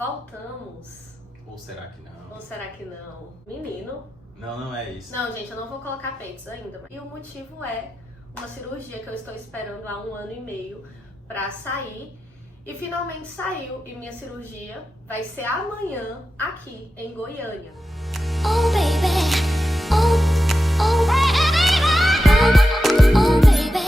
Voltamos. Ou será que não? Ou será que não? Menino. Não, não é isso. Não, gente, eu não vou colocar peitos ainda. E o motivo é uma cirurgia que eu estou esperando há 1 ano e meio pra sair. E finalmente saiu. E minha cirurgia vai ser amanhã aqui em Goiânia. Oh baby, oh baby, oh baby,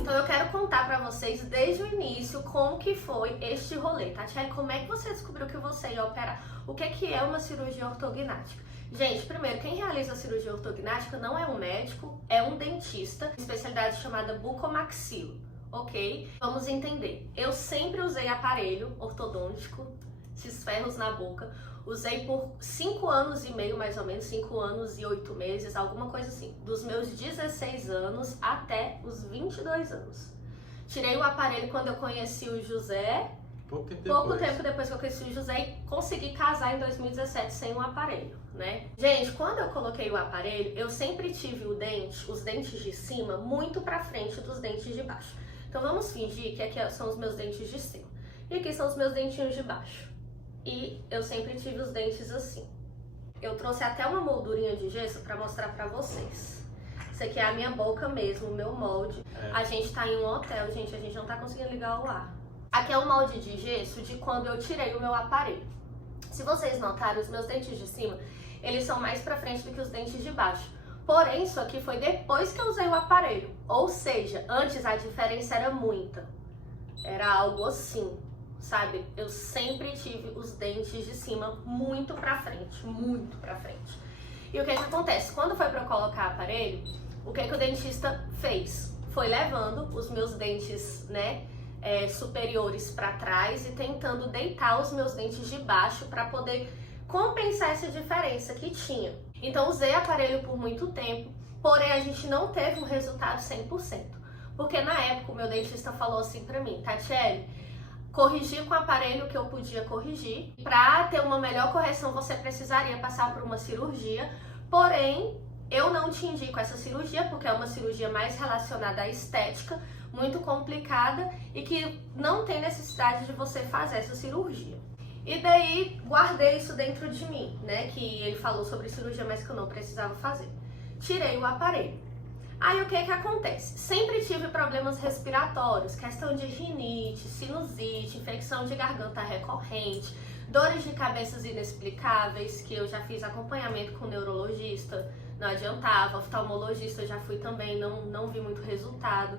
Então eu quero contar pra vocês desde o início como que foi este rolê. Tatiele, como é que você descobriu que você ia operar? O que é uma cirurgia ortognática? Gente, primeiro, quem realiza a cirurgia ortognática não é um médico, é um dentista, especialidade chamada bucomaxilo, ok? Vamos entender. Eu sempre usei aparelho ortodôntico, esses ferros na boca, usei por 5 anos e meio, mais ou menos, 5 anos e 8 meses, alguma coisa assim, dos meus 16 anos até os 22 anos. Tirei o aparelho quando eu conheci o José, pouco tempo depois que eu conheci o José, e consegui casar em 2017 sem um aparelho, né? Gente, quando eu coloquei o aparelho, eu sempre tive os dentes de cima muito pra frente dos dentes de baixo. Então vamos fingir que aqui são os meus dentes de cima e aqui são os meus dentinhos de baixo. E eu sempre tive os dentes assim. Eu trouxe até uma moldurinha de gesso pra mostrar pra vocês. Isso aqui é a minha boca mesmo, o meu molde. A gente tá em um hotel, gente, a gente não tá conseguindo ligar o ar. Aqui é o molde de gesso de quando eu tirei o meu aparelho. Se vocês notarem, os meus dentes de cima, eles são mais pra frente do que os dentes de baixo. Porém, isso aqui foi depois que eu usei o aparelho. Ou seja, antes a diferença era muita. Era algo assim, sabe? Eu sempre tive os dentes de cima muito pra frente, muito pra frente. E o que acontece? Quando foi pra eu colocar aparelho, o que o dentista fez? Foi levando os meus dentes, né, superiores pra trás e tentando deitar os meus dentes de baixo pra poder compensar essa diferença que tinha. Então usei aparelho por muito tempo, porém a gente não teve um resultado 100%. Porque na época o meu dentista falou assim pra mim: Tatiele, corrigir com o aparelho que eu podia corrigir. Pra ter uma melhor correção você precisaria passar por uma cirurgia, porém eu não te indico essa cirurgia porque é uma cirurgia mais relacionada à estética, muito complicada e que não tem necessidade de você fazer essa cirurgia. E daí guardei isso dentro de mim, né, que ele falou sobre cirurgia, mas que eu não precisava fazer. Tirei o aparelho. Aí o que acontece? Sempre tive problemas respiratórios, questão de rinite, sinusite, infecção de garganta recorrente, dores de cabeças inexplicáveis, que eu já fiz acompanhamento com neurologista, não adiantava, oftalmologista eu já fui também, não vi muito resultado.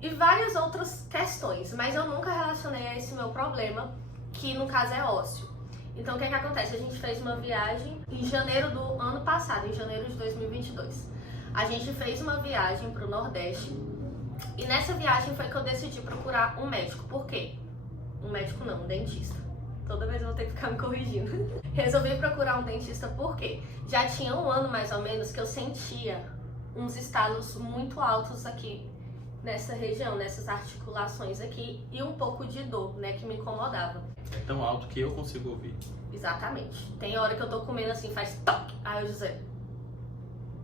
E várias outras questões, mas eu nunca relacionei a esse meu problema, que no caso é ósseo. Então o que acontece? A gente fez uma viagem em janeiro do ano passado, em janeiro de 2022. A gente fez uma viagem para o Nordeste e nessa viagem foi que eu decidi procurar um médico. Por quê? Um médico não, um dentista. Toda vez eu vou ter que ficar me corrigindo. Resolvi procurar um dentista porque já tinha 1 ano mais ou menos que eu sentia uns estalos muito altos aqui nessa região, nessas articulações aqui e um pouco de dor, né, que me incomodava. É tão alto que eu consigo ouvir. Exatamente. Tem hora que eu tô comendo assim, faz toque. Aí eu dizer,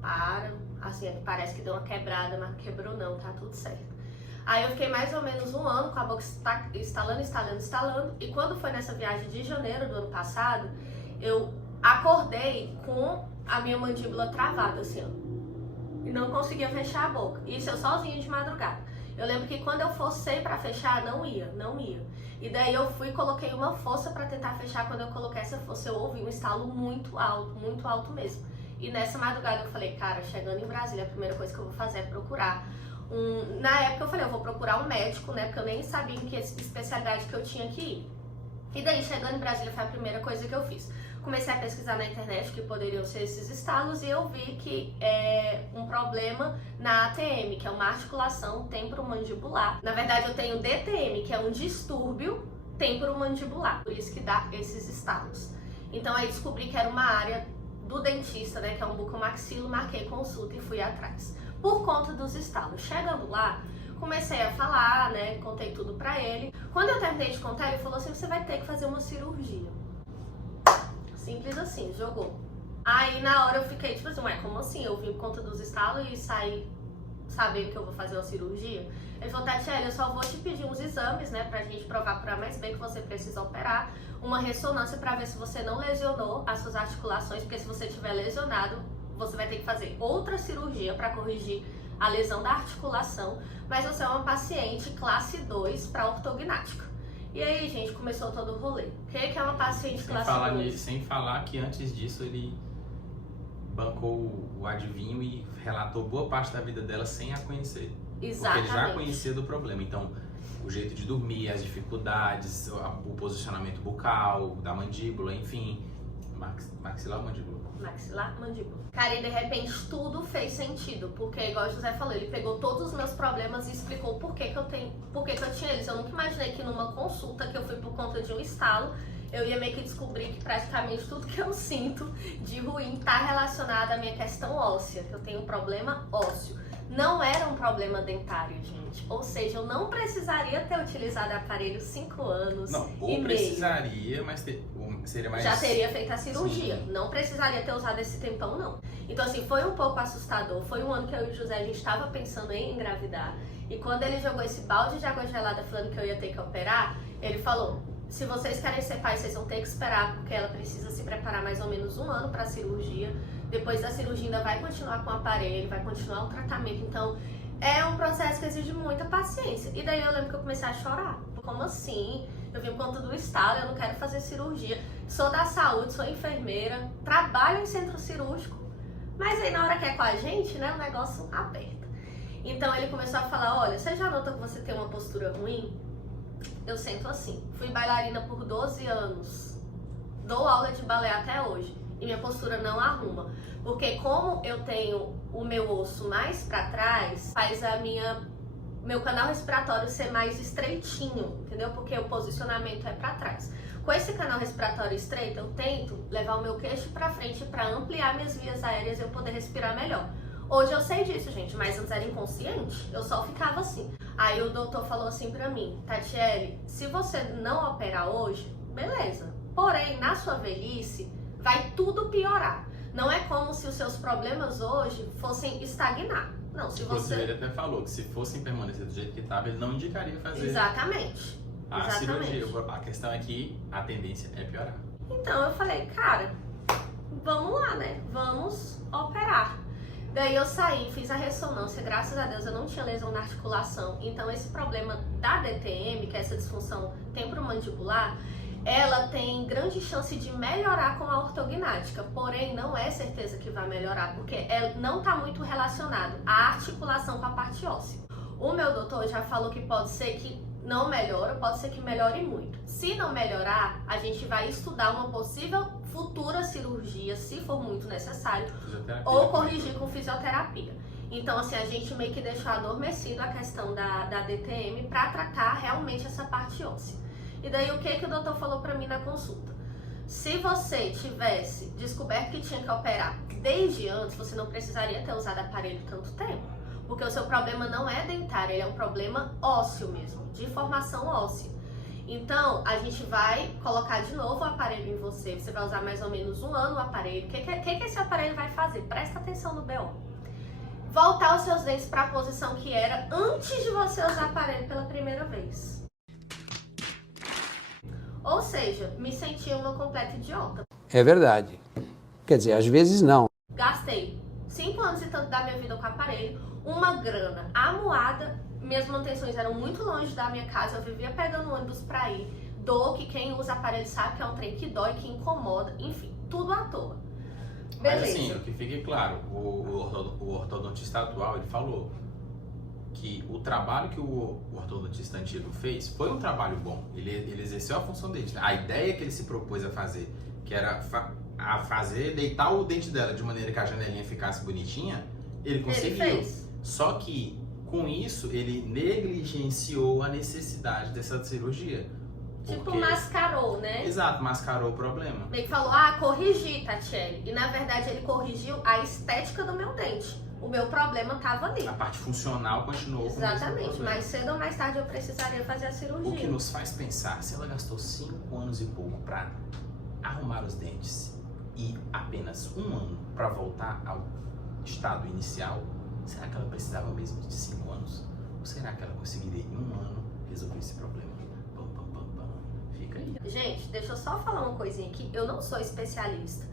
para, assim, parece que deu uma quebrada, mas não quebrou não, tá tudo certo. Aí eu fiquei mais ou menos 1 ano com a boca estalando, e quando foi nessa viagem de janeiro do ano passado, eu acordei com a minha mandíbula travada, assim, ó. E não conseguia fechar a boca. Isso eu sozinha de madrugada. Eu lembro que quando eu forcei pra fechar, não ia. E daí eu fui e coloquei uma força pra tentar fechar. Quando eu coloquei essa força, eu ouvi um estalo muito alto mesmo. E nessa madrugada eu falei, cara, chegando em Brasília, a primeira coisa que eu vou fazer é procurar Na época eu falei, eu vou procurar um médico, né, porque eu nem sabia em que especialidade que eu tinha que ir. E daí, chegando em Brasília, foi a primeira coisa que eu fiz. Comecei a pesquisar na internet que poderiam ser esses estalos e eu vi que é um problema na ATM, que é uma articulação temporomandibular. Na verdade, eu tenho DTM, que é um distúrbio temporomandibular, por isso que dá esses estalos. Então, aí descobri que era uma área do dentista, né, que é um bucomaxilo, marquei consulta e fui atrás. Por conta dos estalos. Chegando lá, comecei a falar, né, contei tudo pra ele. Quando eu terminei de contar, ele falou assim, você vai ter que fazer uma cirurgia. Simples assim, jogou. Aí na hora eu fiquei tipo assim, ué, como assim? Eu vim por conta dos estalos e saí sabendo que eu vou fazer uma cirurgia? Ele falou, Tatiele, eu só vou te pedir uns exames, né, pra gente provar por A mais B que você precisa operar, uma ressonância pra ver se você não lesionou as suas articulações, porque se você tiver lesionado, você vai ter que fazer outra cirurgia pra corrigir a lesão da articulação, mas você é uma paciente classe 2 para ortognática. E aí, gente, começou todo o rolê. O que é uma paciente classe 2? Sem falar que antes disso ele bancou o adivinho e relatou boa parte da vida dela sem a conhecer. Exatamente. Porque ele já conhecia do problema. Então, o jeito de dormir, as dificuldades, o posicionamento bucal, da mandíbula, enfim. Maxilar ou mandíbula? Maxilar, mandíbula. Cara, e de repente tudo fez sentido, porque igual o José falou, ele pegou todos os meus problemas e explicou por que eu tinha eles. Eu nunca imaginei que numa consulta que eu fui por conta de um estalo, eu ia meio que descobrir que praticamente tudo que eu sinto de ruim tá relacionado à minha questão óssea, que eu tenho um problema ósseo. Não era um problema dentário, gente. Ou seja, eu não precisaria ter utilizado aparelho 5 anos. Não, ou precisaria, mas seria mais... Já teria feito a cirurgia. Sim. Não precisaria ter usado esse tempão, não. Então, assim, foi um pouco assustador. Foi um ano que eu e o José, a gente estava pensando em engravidar. E quando ele jogou esse balde de água gelada falando que eu ia ter que operar, ele falou, se vocês querem ser pais, vocês vão ter que esperar, porque ela precisa se preparar mais ou menos 1 ano para a cirurgia. Depois da cirurgia ainda vai continuar com o aparelho, vai continuar o tratamento. Então, é um processo que exige muita paciência. E daí eu lembro que eu comecei a chorar. Como assim? Eu vim por conta do estalo, eu não quero fazer cirurgia. Sou da saúde, sou enfermeira, trabalho em centro cirúrgico. Mas aí na hora que é com a gente, né, o negócio aperta. Então ele começou a falar, olha, você já notou que você tem uma postura ruim? Eu sento assim. Fui bailarina por 12 anos. Dou aula de balé até hoje. E minha postura não arruma. Porque como eu tenho o meu osso mais pra trás, faz meu canal respiratório ser mais estreitinho, entendeu? Porque o posicionamento é pra trás. Com esse canal respiratório estreito, eu tento levar o meu queixo pra frente pra ampliar minhas vias aéreas e eu poder respirar melhor. Hoje eu sei disso, gente, mas antes era inconsciente, eu só ficava assim. Aí o doutor falou assim pra mim, Tatiele, se você não operar hoje, beleza. Porém, na sua velhice, vai tudo piorar. Não é como se os seus problemas hoje fossem estagnar. Não, se você... Ele até falou que se fossem permanecer do jeito que estava, ele não indicaria fazer Exatamente. a cirurgia. A questão é que a tendência é piorar. Então eu falei, cara, vamos lá, né? Vamos operar. Daí eu saí, fiz a ressonância, graças a Deus eu não tinha lesão na articulação. Então esse problema da DTM, que é essa disfunção temporomandibular, ela tem grande chance de melhorar com a ortognática, porém não é certeza que vai melhorar, porque ela não está muito relacionado à articulação com a parte óssea. O meu doutor já falou que pode ser que não melhora, pode ser que melhore muito. Se não melhorar, a gente vai estudar uma possível futura cirurgia, se for muito necessário, ou corrigir com fisioterapia. Então, assim, a gente meio que deixou adormecido a questão da DTM para tratar realmente essa parte óssea. E daí o que o doutor falou pra mim na consulta? Se você tivesse descoberto que tinha que operar desde antes, você não precisaria ter usado aparelho tanto tempo. Porque o seu problema não é dentário, ele é um problema ósseo mesmo, de formação óssea. Então, a gente vai colocar de novo o aparelho em você. Você vai usar mais ou menos 1 ano o aparelho. O que esse aparelho vai fazer? Presta atenção no BO. Voltar os seus dentes para a posição que era antes de você usar o aparelho pela primeira vez. Ou seja, me senti uma completa idiota. É verdade. Quer dizer, às vezes não. Gastei 5 anos e tanto da minha vida com o aparelho, uma grana amuada, minhas manutenções eram muito longe da minha casa, eu vivia pegando ônibus pra ir, dor, que quem usa aparelho sabe que é um trem que dói, que incomoda, enfim, tudo à toa. Beleza. Mas assim, o que fique claro, o ortodontista atual, ele falou que o trabalho que o ortodontista antigo fez foi um trabalho bom. Ele exerceu a função dele. A ideia que ele se propôs a fazer, que era deitar o dente dela de maneira que a janelinha ficasse bonitinha, ele conseguiu. Ele fez. Só que, com isso, ele negligenciou a necessidade dessa cirurgia. Tipo, mascarou, né? Exato, mascarou o problema. Meio que falou, corrigi, Tatiele. E na verdade ele corrigiu a estética do meu dente. O meu problema tava ali. A parte funcional continuou. Exatamente, mais cedo ou mais tarde eu precisaria fazer a cirurgia. O que nos faz pensar, se ela gastou 5 anos e pouco para arrumar os dentes e apenas 1 ano para voltar ao estado inicial, será que ela precisava mesmo de 5 anos? Ou será que ela conseguiria em 1 ano resolver esse problema? Pam, pam, pam, pam. Fica aí. Gente, deixa eu só falar uma coisinha aqui. Eu não sou especialista.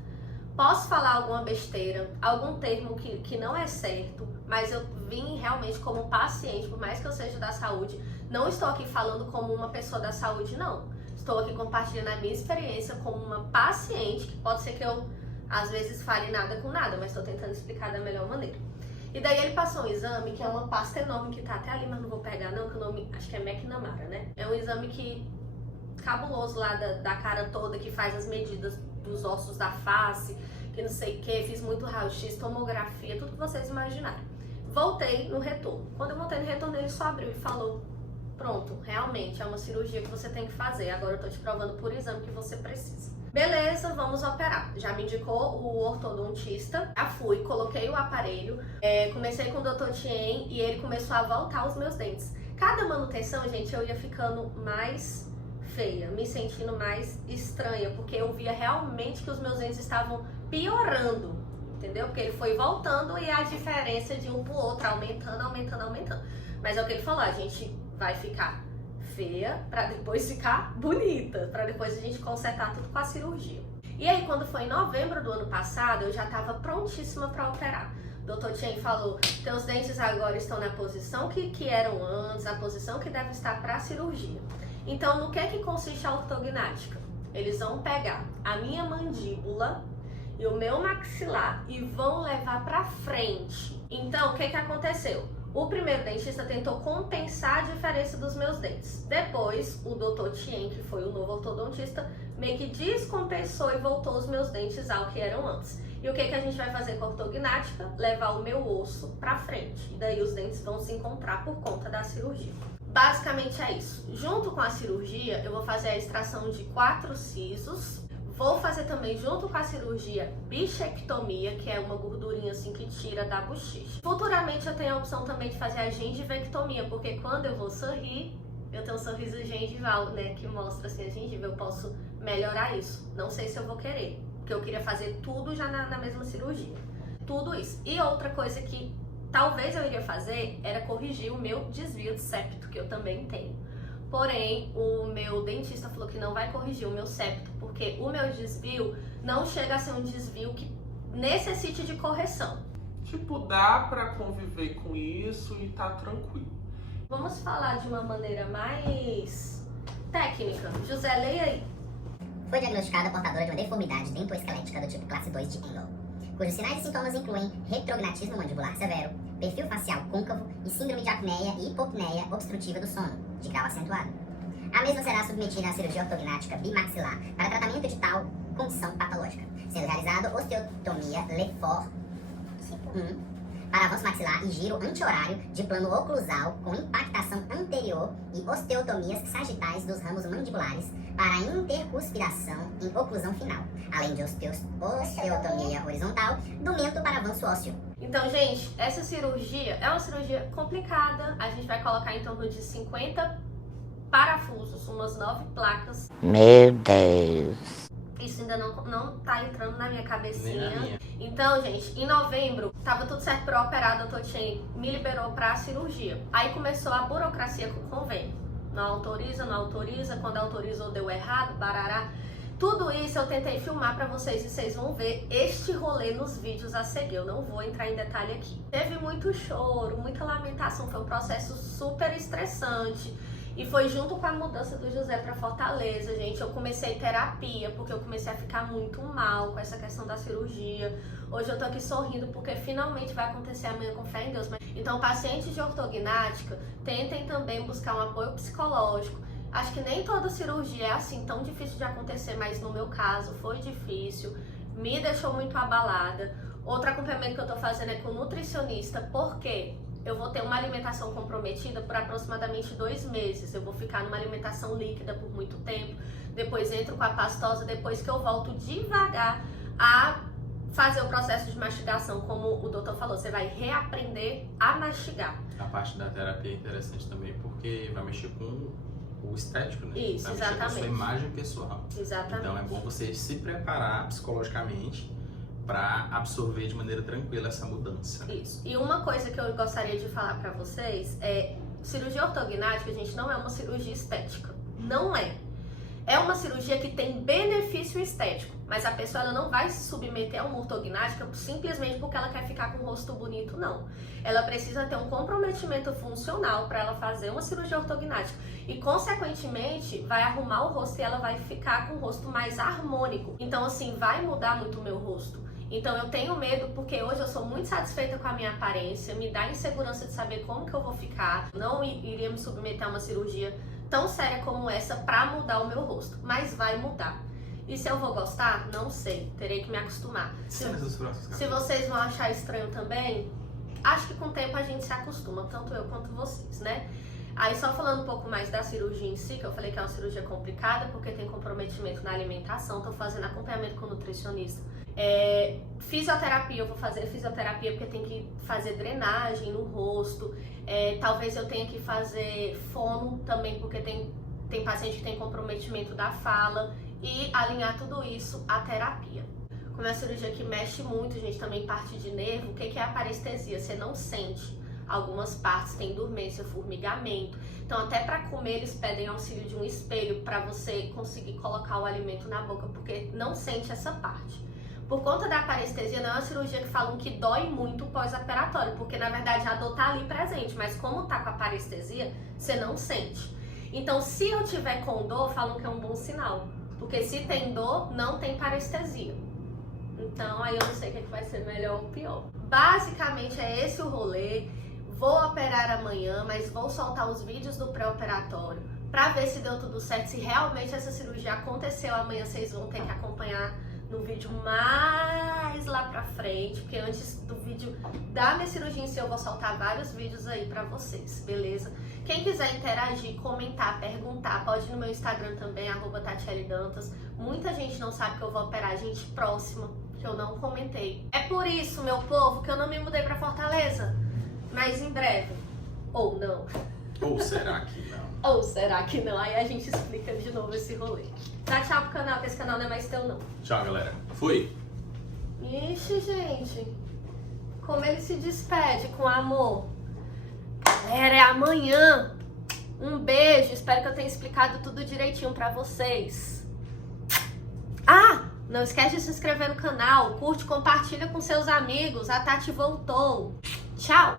Posso falar alguma besteira, algum termo que não é certo, mas eu vim realmente como paciente, por mais que eu seja da saúde. Não estou aqui falando como uma pessoa da saúde, não. Estou aqui compartilhando a minha experiência como uma paciente, que pode ser que eu, às vezes, fale nada com nada, mas estou tentando explicar da melhor maneira. E daí ele passou um exame, que é uma pasta enorme, que tá até ali, mas não vou pegar não, que o nome, acho que é McNamara, né? É um exame que cabuloso lá da cara toda, que faz as medidas dos ossos da face, que não sei o que, fiz muito raio-x, tomografia, tudo que vocês imaginarem. Voltei no retorno. Quando eu voltei no retorno, ele só abriu e falou: pronto, realmente é uma cirurgia que você tem que fazer, agora eu tô te provando por exame que você precisa. Beleza, vamos operar. Já me indicou o ortodontista, já fui, coloquei o aparelho, comecei com o Dr. Tien e ele começou a voltar os meus dentes. Cada manutenção, gente, eu ia ficando mais feia, me sentindo mais estranha, porque eu via realmente que os meus dentes estavam piorando, entendeu? Porque ele foi voltando e a diferença de um pro outro aumentando, aumentando, aumentando. Mas é o que ele falou, a gente vai ficar feia pra depois ficar bonita, pra depois a gente consertar tudo com a cirurgia. E aí, quando foi em novembro do ano passado, eu já tava prontíssima pra operar. O Dr. Tien falou: teus dentes agora estão na posição que eram antes, a posição que deve estar pra cirurgia. Então, no que consiste a ortognática? Eles vão pegar a minha mandíbula e o meu maxilar e vão levar pra frente. Então, o que aconteceu? O primeiro dentista tentou compensar a diferença dos meus dentes. Depois, o Dr. Tien, que foi o novo ortodontista, meio que descompensou e voltou os meus dentes ao que eram antes. E o que a gente vai fazer com a ortognática? Levar o meu osso pra frente. E daí os dentes vão se encontrar por conta da cirurgia. Basicamente é isso. Junto com a cirurgia, eu vou fazer a extração de 4 sisos. Vou fazer também, junto com a cirurgia, bichectomia, que é uma gordurinha assim que tira da bochecha. Futuramente eu tenho a opção também de fazer a gengivectomia, porque quando eu vou sorrir, eu tenho um sorriso gengival, né, que mostra assim a gengiva. Eu posso melhorar isso. Não sei se eu vou querer, porque eu queria fazer tudo já na mesma cirurgia. Tudo isso. E outra coisa que talvez eu iria fazer era corrigir o meu desvio de septo, que eu também tenho. Porém, o meu dentista falou que não vai corrigir o meu septo, porque o meu desvio não chega a ser um desvio que necessite de correção. Tipo, dá pra conviver com isso e tá tranquilo. Vamos falar de uma maneira mais técnica. José, leia aí. Foi diagnosticada portadora de uma deformidade dentoesquelética do tipo classe 2 de Engel, cujos sinais e sintomas incluem retrognatismo mandibular severo, perfil facial côncavo e síndrome de apneia e hipopneia obstrutiva do sono, de grau acentuado. A mesma será submetida à cirurgia ortognática bimaxilar para tratamento de tal condição patológica, sendo realizado osteotomia Lefort 1 para avanço maxilar e giro anti-horário de plano oclusal com impactação anterior e osteotomias sagitais dos ramos mandibulares para intercuspiração em oclusão final, além de osteotomia horizontal do mento para avanço ósseo. Então, gente, essa cirurgia é uma cirurgia complicada. A gente vai colocar em torno de 50 parafusos, umas 9 placas. Meu Deus. Isso ainda não tá entrando na minha cabecinha. Nem na minha. Então, gente, em novembro, tava tudo certo pra eu operar, o Dr. Tien me liberou pra cirurgia. Aí começou a burocracia com o convênio. Não autoriza, quando autorizou deu errado, barará. Tudo isso eu tentei filmar pra vocês e vocês vão ver este rolê nos vídeos a seguir. Eu não vou entrar em detalhe aqui. Teve muito choro, muita lamentação, foi um processo super estressante. E foi junto com a mudança do José pra Fortaleza, gente. Eu comecei terapia, porque eu comecei a ficar muito mal com essa questão da cirurgia. Hoje eu tô aqui sorrindo, porque finalmente vai acontecer amanhã, com fé em Deus. Então, pacientes de ortognática, tentem também buscar um apoio psicológico. Acho que nem toda cirurgia é assim tão difícil de acontecer, mas no meu caso foi difícil, me deixou muito abalada. Outro acompanhamento que eu tô fazendo é com nutricionista, porque eu vou ter uma alimentação comprometida por aproximadamente 2 meses. Eu vou ficar numa alimentação líquida por muito tempo, depois entro com a pastosa, depois que eu volto devagar a fazer o processo de mastigação, como o doutor falou, você vai reaprender a mastigar. A parte da terapia é interessante também, porque vai mexer com o estético, né? Isso, vai mexer com a sua imagem pessoal. Exatamente. Então é bom você se preparar psicologicamente para absorver de maneira tranquila essa mudança. Isso. E uma coisa que eu gostaria de falar pra vocês é: cirurgia ortognática, gente, não é uma cirurgia estética. Não é. É uma cirurgia que tem benefício estético, mas a pessoa ela não vai se submeter a uma ortognática simplesmente porque ela quer ficar com o rosto bonito, não. Ela precisa ter um comprometimento funcional para ela fazer uma cirurgia ortognática e, consequentemente, vai arrumar o rosto e ela vai ficar com o rosto mais harmônico. Então, assim, vai mudar muito o meu rosto. Então eu tenho medo porque hoje eu sou muito satisfeita com a minha aparência, me dá insegurança de saber como que eu vou ficar. Não iria me submeter a uma cirurgia tão séria como essa pra mudar o meu rosto, mas vai mudar. E se eu vou gostar? Não sei, terei que me acostumar. Se vocês vão achar estranho também, acho que com o tempo a gente se acostuma, tanto eu quanto vocês, né? Aí só falando um pouco mais da cirurgia em si, que eu falei que é uma cirurgia complicada porque tem comprometimento na alimentação, tô fazendo acompanhamento com nutricionista. Fisioterapia, eu vou fazer fisioterapia porque tem que fazer drenagem no rosto. Talvez eu tenha que fazer fono também porque tem paciente que tem comprometimento da fala, e alinhar tudo isso à terapia. Como é uma cirurgia que mexe muito, gente, também parte de nervo, o que é a parestesia? Você não sente. Algumas partes têm dormência, formigamento. Então, até para comer, eles pedem auxílio de um espelho para você conseguir colocar o alimento na boca, porque não sente essa parte. Por conta da parestesia, não é uma cirurgia que falam que dói muito pós-operatório, porque na verdade a dor tá ali presente, mas como tá com a parestesia, você não sente. Então, se eu tiver com dor, falam que é um bom sinal, porque se tem dor, não tem parestesia. Então, aí eu não sei o que vai ser melhor ou pior. Basicamente é esse o rolê. Vou operar amanhã, mas vou soltar os vídeos do pré-operatório pra ver se deu tudo certo. Se realmente essa cirurgia aconteceu amanhã, vocês vão ter que acompanhar no vídeo mais lá pra frente, porque antes do vídeo da minha cirurgia em si eu vou soltar vários vídeos aí pra vocês, beleza? Quem quiser interagir, comentar, perguntar, pode ir no meu Instagram também, @TatieleDantas. Muita gente não sabe que eu vou operar gente próxima, que eu não comentei. É por isso, meu povo, que eu não me mudei pra Fortaleza, mas em breve, ou não. Ou será que não? Ou será que não? Aí a gente explica de novo esse rolê. Dá tchau pro canal, que esse canal não é mais teu, não. Tchau, galera. Fui! Ixi, gente. Como ele se despede com amor. Galera, é amanhã. Um beijo. Espero que eu tenha explicado tudo direitinho pra vocês. Ah! Não esquece de se inscrever no canal. Curte, compartilha com seus amigos. A Tati voltou. Tchau!